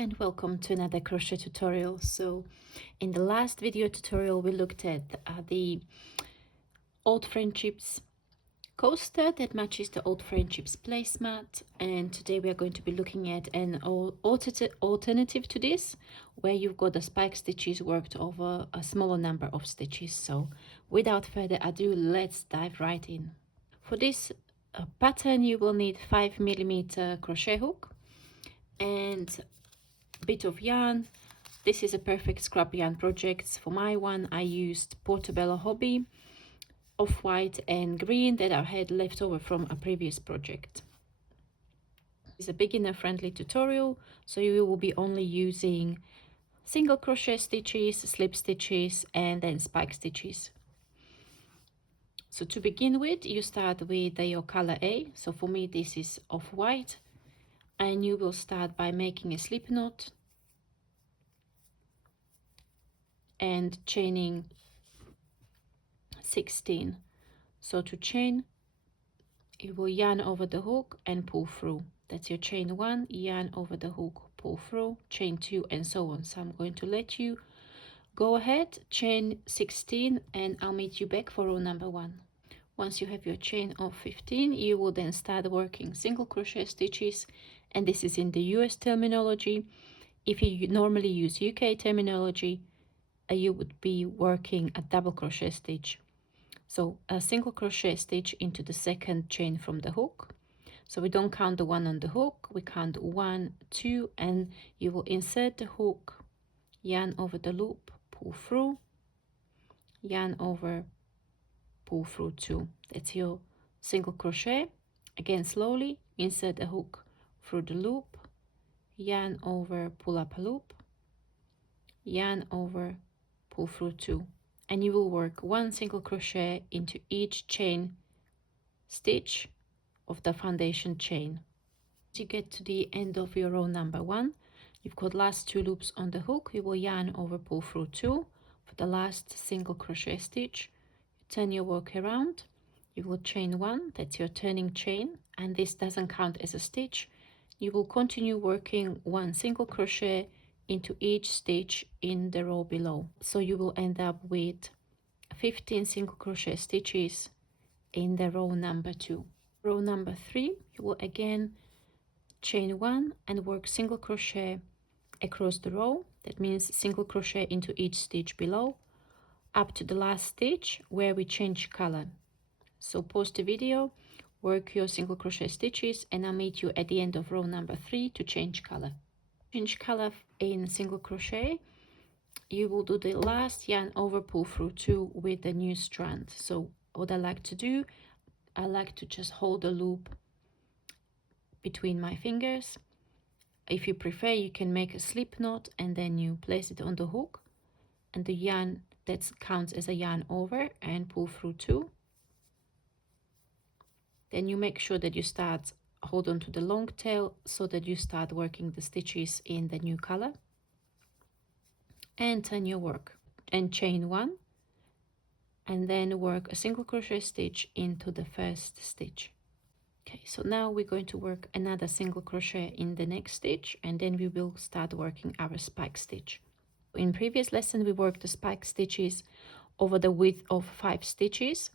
And welcome to another crochet tutorial. So in the last video tutorial we looked at the Old Friendships coaster that matches the Old Friendships placemat, and today we are going to be looking at an alternative to this, where you've got the spike stitches worked over a smaller number of stitches. So without further ado, let's dive right in. For this pattern you will need 5mm crochet hook and bit of yarn. This is a perfect scrap yarn project. For my one I used Portobello Hobby off-white and green that I had left over from a previous project. It's a beginner friendly tutorial, so you will be only using single crochet stitches, slip stitches and then spike stitches. So to begin with, you start with your color A. So for me this is off-white, and you will start by making a slip knot and chaining 16. So to chain, you will yarn over the hook and pull through. That's your chain 1, yarn over the hook, pull through, chain 2 and so on. So I'm going to let you go ahead, chain 16, and I'll meet you back for row number 1. Once you have your chain of 15, you will then start working single crochet stitches, and this is in the US terminology. If you normally use UK terminology, you would be working a double crochet stitch. So a single crochet stitch into the second chain from the hook. So we don't count the one on the hook, we count 1, 2, and you will insert the hook, yarn over the loop, pull through, yarn over, pull through 2. That's your single crochet. Again, slowly insert the hook through the loop, yarn over, pull up a loop, yarn over, pull through 2, and you will work 1 single crochet into each chain stitch of the foundation chain. As you get to the end of your row number 1, you've got last 2 loops on the hook. You will yarn over, pull through 2 for the last single crochet stitch. You turn your work around, you will chain 1, that's your turning chain, and this doesn't count as a stitch. You will continue working 1 single crochet into each stitch in the row below. So you will end up with 15 single crochet stitches in the row number 2. Row number 3, you will again chain 1 and work single crochet across the row. That means single crochet into each stitch below up to the last stitch where we change color. So pause the video, work your single crochet stitches, and I'll meet you at the end of row number 3 to change color. Change color in single crochet, you will do the last yarn over, pull through 2 with the new strand. So what I like to do, I like to just hold the loop between my fingers. If you prefer, you can make a slip knot and then you place it on the hook, and the yarn that counts as a yarn over, and pull through 2. Then you make sure that you start, hold on to the long tail so that you start working the stitches in the new color, and turn your work and chain 1, and then work a single crochet stitch into the first stitch. Okay, so now we're going to work another single crochet in the next stitch, and then we will start working our spike stitch. In previous lesson we worked the spike stitches over the width of 5 stitches.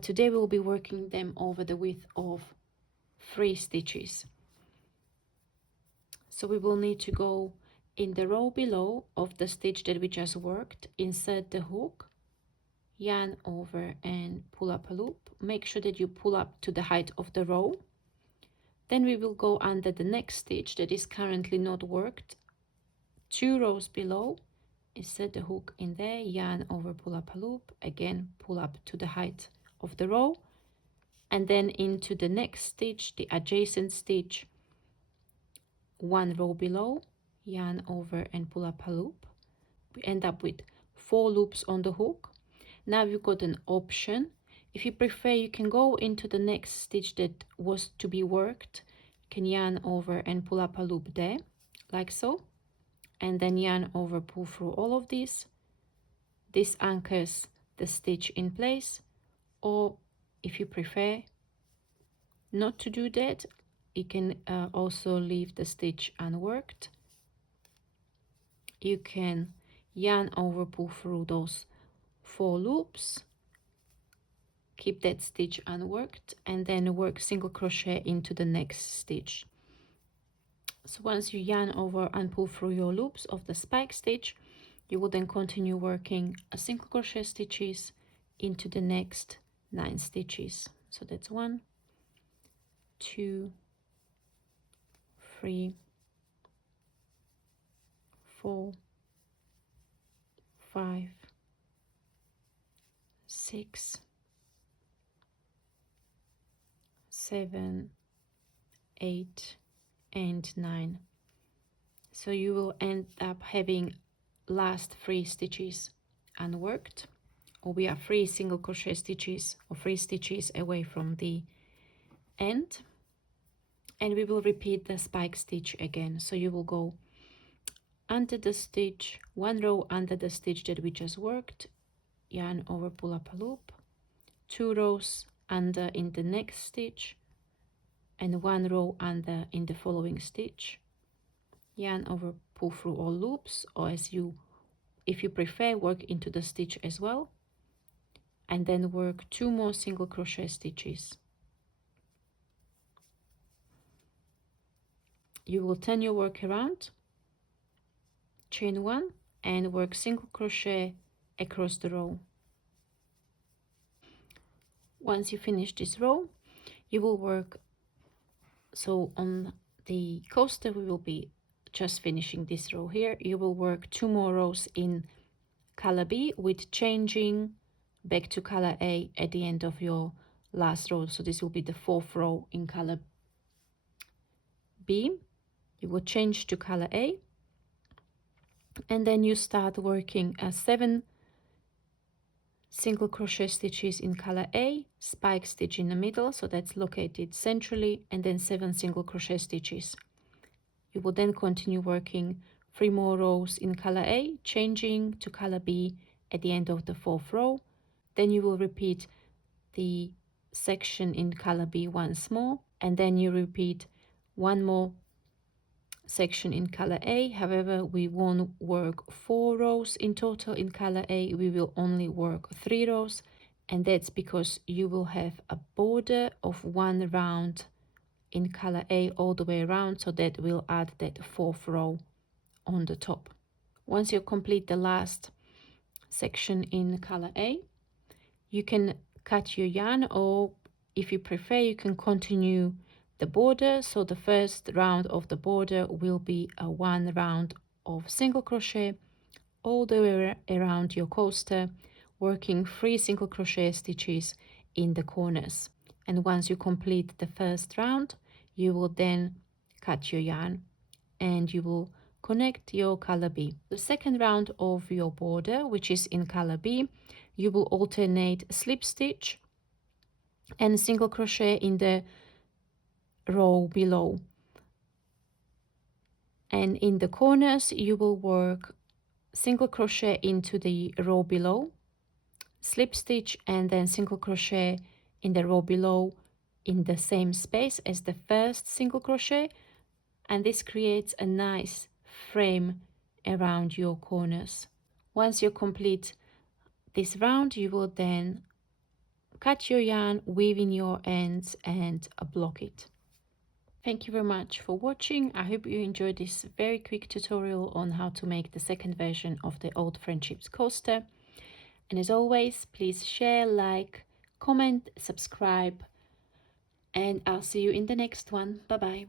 Today we will be working them over the width of 3 stitches. So we will need to go in the row below of the stitch that we just worked, insert the hook, yarn over and pull up a loop. Make sure that you pull up to the height of the row. Then we will go under the next stitch that is currently not worked, 2 rows below, insert the hook in there, yarn over, pull up a loop, again pull up to the height of the row, and then into the next stitch, the adjacent stitch, 1 row below, yarn over and pull up a loop. We end up with 4 loops on the hook. Now you've got an option. If you prefer, you can go into the next stitch that was to be worked. You can yarn over and pull up a loop there, like so, and then yarn over, pull through all of these. This anchors the stitch in place. Or if you prefer not to do that, you can also leave the stitch unworked you can yarn over, pull through those 4 loops, keep that stitch unworked, and then work single crochet into the next stitch. So once you yarn over and pull through your loops of the spike stitch, you will then continue working a single crochet stitches into the next 9 stitches. So that's 1, 2, 3, 4, 5, 6, 7, 8, and 9. So you will end up having last 3 stitches unworked, or we are 3 single crochet stitches or 3 stitches away from the end, and we will repeat the spike stitch again. So you will go under the stitch, 1 row under the stitch that we just worked, yarn over, pull up a loop, 2 rows under in the next stitch, and 1 row under in the following stitch, yarn over, pull through all loops, or if you prefer, work into the stitch as well, and then work 2 more single crochet stitches. You will turn your work around, chain 1, and work single crochet across the row. Once you finish this row, you will work, so on the coaster we will be just finishing this row here. You will work 2 more rows in color B with changing back to color A at the end of your last row. So this will be the 4th row in color B. You will change to color A, and then you start working 7 single crochet stitches in color A, spike stitch in the middle, so that's located centrally, and then 7 single crochet stitches. You will then continue working 3 more rows in color A, changing to color B at the end of the 4th row. Then you will repeat the section in color B once more, and then you repeat 1 more section in color A. However, we won't work 4 rows in total in color A, we will only work 3 rows, and that's because you will have a border of 1 round in color A all the way around, so that will add that 4th row on the top. Once you complete the last section in color A, you can cut your yarn, or if you prefer, you can continue the border. So the first round of the border will be a 1 round of single crochet all the way around your coaster, working 3 single crochet stitches in the corners. And once you complete the first round, you will then cut your yarn and you will connect your color B. The second round of your border, which is in color B, you will alternate slip stitch and single crochet in the row below, and in the corners you will work single crochet into the row below, slip stitch, and then single crochet in the row below in the same space as the first single crochet, and this creates a nice frame around your corners. Once you complete this round, you will then cut your yarn, weave in your ends, and block it. Thank you very much for watching. I hope you enjoyed this very quick tutorial on how to make the second version of the Old Friendships coaster. And as always, please share, like, comment, subscribe, and I'll see you in the next one. Bye bye.